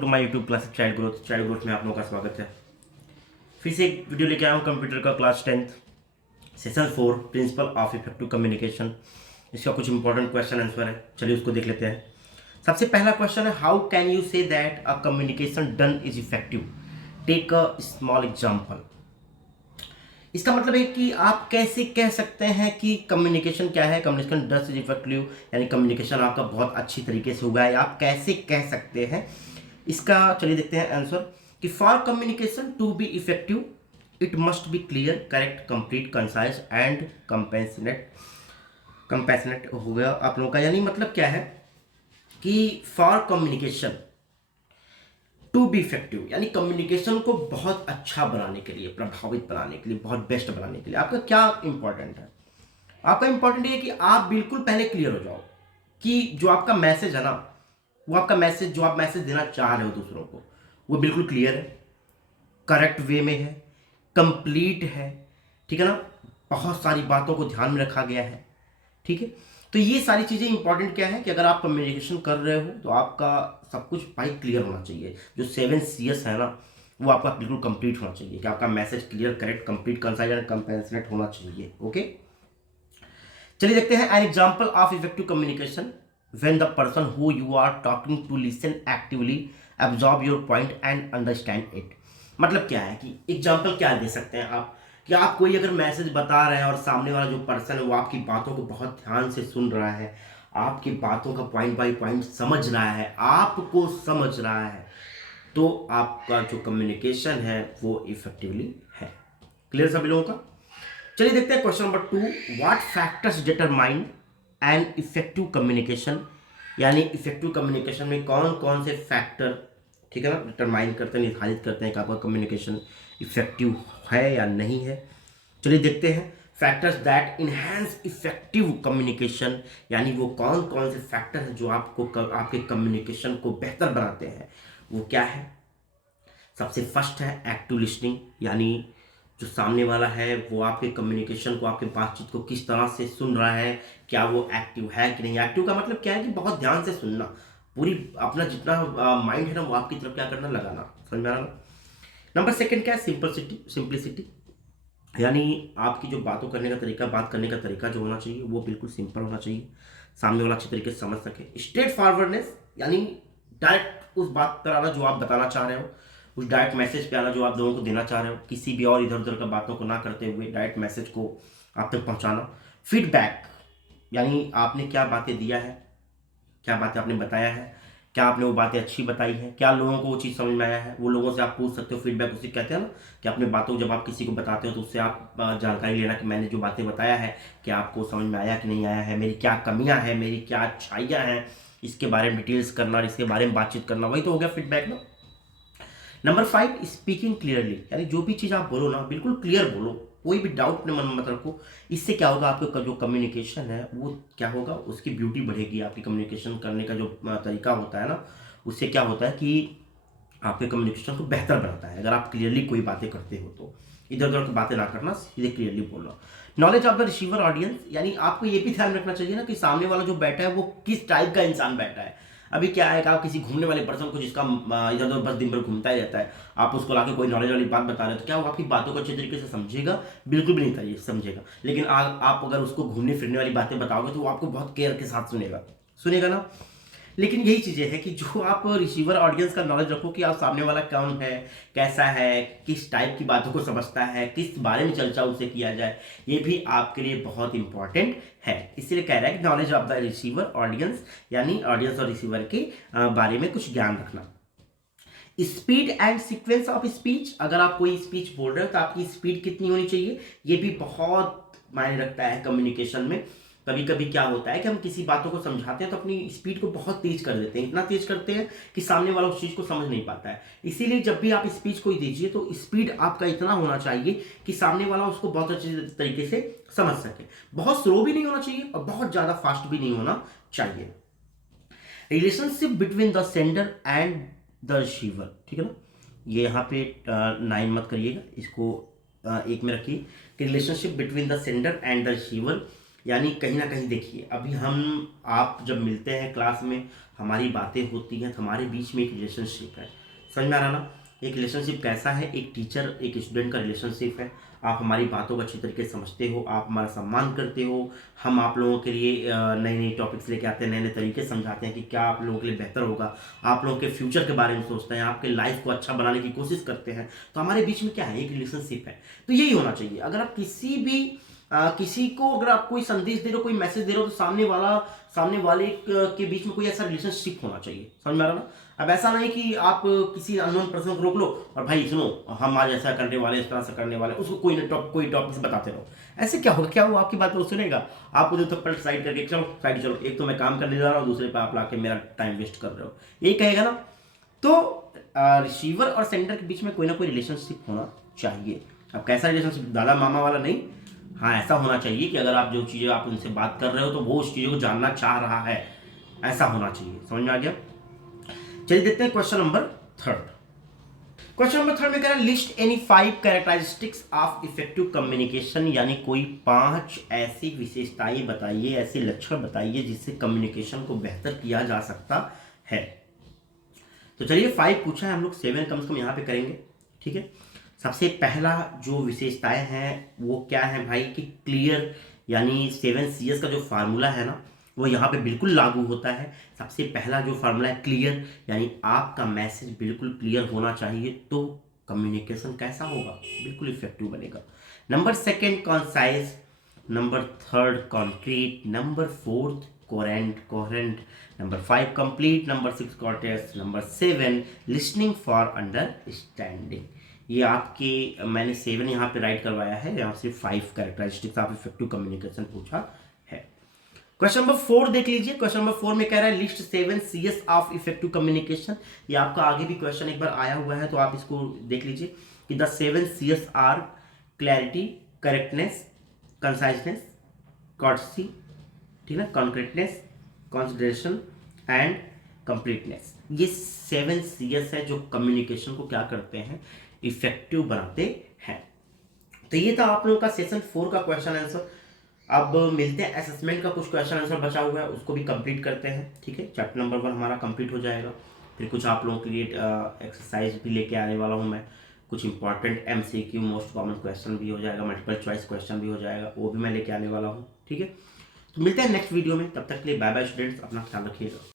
To my YouTube class child growth में आप लोगों का स्वागत है। फिर से एक वीडियो लेके आया हूँ कंप्यूटर का class 10th session 4 principle of effective communication. इसका कुछ इंपॉर्टेंट क्वेश्चन आंसर है, चलिए उसको देख लेते हैं। सबसे पहला क्वेश्चन है, how can you say that a communication done is effective? Take a small example. इसका मतलब है कि आप कैसे कह सकते हैं कि कम्युनिकेशन क्या है, कम्युनिकेशन डस इज इफेक्टिव, यानी कम्युनिकेशन आपका बहुत अच्छी तरीके से हुआ है, आप कैसे कह सकते हैं इसका। चलिए देखते हैं आंसर कि for communication to be effective it must be clear, correct, complete, concise and compassionate हो गया आप लोगों का। यानी मतलब क्या है कि for communication to be effective, यानी कम्युनिकेशन को बहुत अच्छा बनाने के लिए, प्रभावित बनाने के लिए, बहुत बेस्ट बनाने के लिए आपका क्या इंपॉर्टेंट है? आपका इंपॉर्टेंट ये है कि आप बिल्कुल पहले क्लियर हो जाओ कि जो आपका मैसेज है ना, वो आपका मैसेज जो आप मैसेज देना चाह रहे हो दूसरों को, वो बिल्कुल क्लियर है, करेक्ट वे में है, कंप्लीट है, ठीक है ना, बहुत सारी बातों को ध्यान में रखा गया है, ठीक है। तो ये सारी चीज़ें इंपॉर्टेंट क्या है कि अगर आप कम्युनिकेशन कर रहे हो तो आपका सब कुछ भाई क्लियर होना चाहिए। जो 7 Cs है ना, वो आपका बिल्कुल कंप्लीट होना चाहिए कि आपका message clear, correct, complete, concise and compassionate होना चाहिए। ओके, चलिए देखते हैं an example of effective communication when the person who you are talking to listen actively absorb your point and understand it. मतलब क्या है कि एग्जांपल क्या दे सकते हैं आप कि आप कोई अगर मैसेज बता रहे हैं और सामने वाला जो पर्सन है वो आपकी बातों को बहुत ध्यान से सुन रहा है, आपकी बातों का पॉइंट बाय पॉइंट समझ रहा है, आपको समझ रहा है, तो आपका जो कम्युनिकेशन है वो इफेक्टिवली है। क्लियर सभी लोगों का? चलिए देखते हैं question number 2, what factors determine an effective communication. यानी इफेक्टिव कम्युनिकेशन में कौन कौन से फैक्टर, ठीक है ना, डिटरमाइन करते हैं, निर्धारित करते हैं कि आपका कम्युनिकेशन इफेक्टिव है या नहीं है। चलिए देखते हैं factors that enhance effective communication, यानी वो कौन कौन से फैक्टर हैं जो आपको आपके कम्युनिकेशन को बेहतर बनाते हैं, वो क्या है। सबसे फर्स्ट है एक्टिव लिसनिंग, यानी जो सामने वाला है वो आपके कम्युनिकेशन को, आपके बातचीत को किस तरह से सुन रहा है, क्या वो एक्टिव है कि नहीं। एक्टिव का मतलब क्या है कि बहुत ध्यान से सुनना, पूरी अपना जितना माइंड है ना वो आपकी तरफ क्या करना, लगाना। समझ में आ रहा ना? नंबर सेकंड क्या है, सिंपलिसिटी, यानी आपकी जो बातों करने का तरीका, बात करने का तरीका जो होना चाहिए वो बिल्कुल सिंपल होना चाहिए, सामने वाला अच्छे तरीके से समझ सके। स्ट्रेट फॉरवर्डनेस, यानी डायरेक्ट उस बात पर आना जो आप बताना चाह रहे हो, उस डायरेक्ट मैसेज पे आना जो आप लोगों को देना चाह रहे हो, किसी भी और इधर उधर का बातों को ना करते हुए डायरेक्ट मैसेज को आप तक पहुंचाना। फीडबैक, यानी आपने क्या बातें दिया है, क्या बातें आपने बताया है, क्या आपने वो बातें अच्छी बताई हैं, क्या लोगों को वो चीज़ समझ में आया है, वो लोगों से आप पूछ सकते हो। फीडबैक उसे कहते हैं ना कि अपने बातों को जब आप किसी को बताते हो तो उससे आप जानकारी लेना कि मैंने जो बातें बताया है क्या आपको समझ में आया कि नहीं आया है, मेरी क्या कमियां हैं, मेरी क्या अच्छाइयाँ हैं, इसके बारे में डिटेल्स करना, इसके बारे में बातचीत करना, वही तो हो गया फीडबैक ना। नंबर 5, स्पीकिंग क्लियरली, यानी जो भी चीज़ आप बोलो ना बिल्कुल क्लियर बोलो, कोई भी डाउट अपने मन में मत रखो। इससे क्या होगा, आपका जो कम्युनिकेशन है वो क्या होगा, उसकी ब्यूटी बढ़ेगी। आपकी कम्युनिकेशन करने का जो तरीका होता है ना, उससे क्या होता है कि आपके कम्युनिकेशन को बेहतर बनाता है। अगर आप क्लियरली कोई बातें करते हो तो इधर उधर की बातें ना करना, सीधे क्लियरली बोलना। Knowledge of the receiver audience, यानी आपको ये भी ध्यान रखना चाहिए ना कि सामने वाला जो बैठा है वो किस टाइप का इंसान बैठा है। अभी क्या है कि आप किसी घूमने वाले पर्सन को, जिसका इधर उधर बस दिन भर घूमता ही रहता है, आप उसको लाके कोई नॉलेज वाली बात बता रहे हो तो क्या वो आपकी बातों को अच्छे तरीके से समझेगा? बिल्कुल भी नहीं तरीके से समझेगा। लेकिन आप अगर उसको घूमने फिरने वाली बातें बताओगे तो वो आपको बहुत केयर के साथ सुनेगा, सुनेगा ना। लेकिन यही चीज़ें हैं कि जो आप रिसीवर ऑडियंस का नॉलेज रखो कि आप सामने वाला कौन है, कैसा है, किस टाइप की बातों को समझता है, किस बारे में चर्चा उससे किया जाए, ये भी आपके लिए बहुत इंपॉर्टेंट है। इसीलिए कह रहा है कि knowledge of the receiver audience, यानी ऑडियंस और रिसीवर के बारे में कुछ ज्ञान रखना। Speed and sequence of speech, अगर आप कोई स्पीच बोल रहे हो तो आपकी स्पीड कितनी होनी चाहिए, ये भी बहुत मायने रखता है कम्युनिकेशन में। कभी कभी क्या होता है कि हम किसी बातों को समझाते हैं तो अपनी स्पीड को बहुत तेज कर देते हैं, इतना तेज करते हैं कि सामने वाला उस चीज़ को समझ नहीं पाता है। इसीलिए जब भी आप स्पीच कोई दीजिए तो स्पीड आपका इतना होना चाहिए कि सामने वाला उसको बहुत अच्छे तरीके से समझ सके। बहुत स्लो भी नहीं होना चाहिए और बहुत ज़्यादा फास्ट भी नहीं होना चाहिए। Relationship between the sender and the receiver, ठीक है ना, ये यहाँ पे 9 मत करिएगा, इसको 1 में रखिए कि relationship between the sender and the receiver, यानी कहीं ना कहीं देखिए, अभी हम आप जब मिलते हैं क्लास में, हमारी बातें होती हैं, तो हमारे बीच में एक रिलेशनशिप है। समझ में आ रहा ना? एक रिलेशनशिप कैसा है? एक टीचर एक स्टूडेंट का रिलेशनशिप है। आप हमारी बातों को अच्छी तरीके से समझते हो, आप हमारा सम्मान करते हो, हम आप लोगों के लिए नए नए टॉपिक्स लेके आते हैं, नए नए तरीके समझाते हैं कि क्या आप लोगों के लिए बेहतर होगा, आप लोगों के फ्यूचर के बारे में सोचते हैं, आपके लाइफ को अच्छा बनाने की कोशिश करते हैं। तो हमारे बीच में क्या है? एक रिलेशनशिप है। तो यही होना चाहिए। अगर आप किसी को अगर आप कोई संदेश दे रहे हो, कोई मैसेज दे रहे हो, तो सामने वाले के बीच में कोई ऐसा रिलेशनशिप होना चाहिए। समझ में आ रहा ना? अब ऐसा नहीं कि आप किसी अननोन पर्सन को रोक लो और भाई सुनो, हम आज ऐसा करने वाले, इस तरह से करने वाले, उसको कोई टॉपिक से बताते रहो। ऐसे क्या होगा? क्या वो आपकी बात वो सुनेगा? आप उधर थप्पड़ साइड करके चलो साइड चलो, एक तो मैं काम करने जा रहा हूँ, दूसरे पे आप लाके मेरा टाइम वेस्ट कर रहे हो, यही कहेगा ना? तो रिसीवर और सेंडर के बीच में कोई ना कोई रिलेशनशिप होना चाहिए। अब कैसा रिलेशनशिप? दादा मामा वाला नहीं। हाँ, ऐसा होना चाहिए कि अगर आप जो चीज़ें आप उनसे बात कर रहे हो तो वो उस चीज़ों को जानना चाह रहा है, ऐसा होना चाहिए। समझ में आ गया? चलिए देखते हैं question number third. Question number third में कह रहा है list any 5 characteristics of effective communication, यानी कोई 5 ऐसी विशेषताएं बताइए, ऐसे लक्षण बताइए जिससे कम्युनिकेशन को बेहतर किया जा सकता है। तो चलिए 5 पूछा है, हम लोग 7 कम से कम यहाँ पे करेंगे। ठीक है। सबसे पहला जो विशेषताएं हैं वो क्या है भाई? कि क्लियर, यानी 7 Cs का जो फार्मूला है ना, वो यहाँ पे बिल्कुल लागू होता है। सबसे पहला जो फार्मूला है क्लियर, यानी आपका मैसेज बिल्कुल क्लियर होना चाहिए, तो कम्युनिकेशन कैसा होगा? बिल्कुल इफेक्टिव बनेगा। Number second concise, number third concrete, number fourth coherent, number 5 complete, number 6 courteous, number 7 listening for understanding. ये आपके मैंने 7 यहाँ पे राइट करवाया है, यहाँ से 5 कैरेक्टरिस्टिक्स ऑफ इफेक्टिव कम्युनिकेशन पूछा है। क्वेश्चन नंबर 4 देख लीजिए। क्वेश्चन नंबर 4 में कह रहा है list 7 CS of effective communication. ये आपका आगे भी क्वेश्चन एक बार आया हुआ है, तो आप इसको देख लीजिए कि the 7 CS are clarity, correctness, conciseness, courtesy, ठीक है, कॉन्क्रीटनेस, कॉन्सिडरेशन एंड कंप्लीटनेस। ये 7 CS है जो कम्युनिकेशन को क्या करते हैं? इफेक्टिव बनाते हैं। तो ये था आप लोगों का सेशन 4 का क्वेश्चन आंसर। अब मिलते हैं असेसमेंट का, कुछ क्वेश्चन आंसर बचा हुआ है उसको भी कंप्लीट करते हैं। ठीक है, चैप्टर नंबर 1 हमारा कंप्लीट हो जाएगा। फिर कुछ आप लोगों के लिए एक्सरसाइज भी लेके आने वाला हूँ मैं, कुछ important MCQ most common question भी हो जाएगा, मल्टीपल चॉइस क्वेश्चन भी हो जाएगा, वो भी मैं लेके आने वाला हूँ। ठीक है, तो मिलते हैं नेक्स्ट वीडियो में, तब तक के लिए बाय बाय स्टूडेंट्स, अपना ख्याल रखिएगा।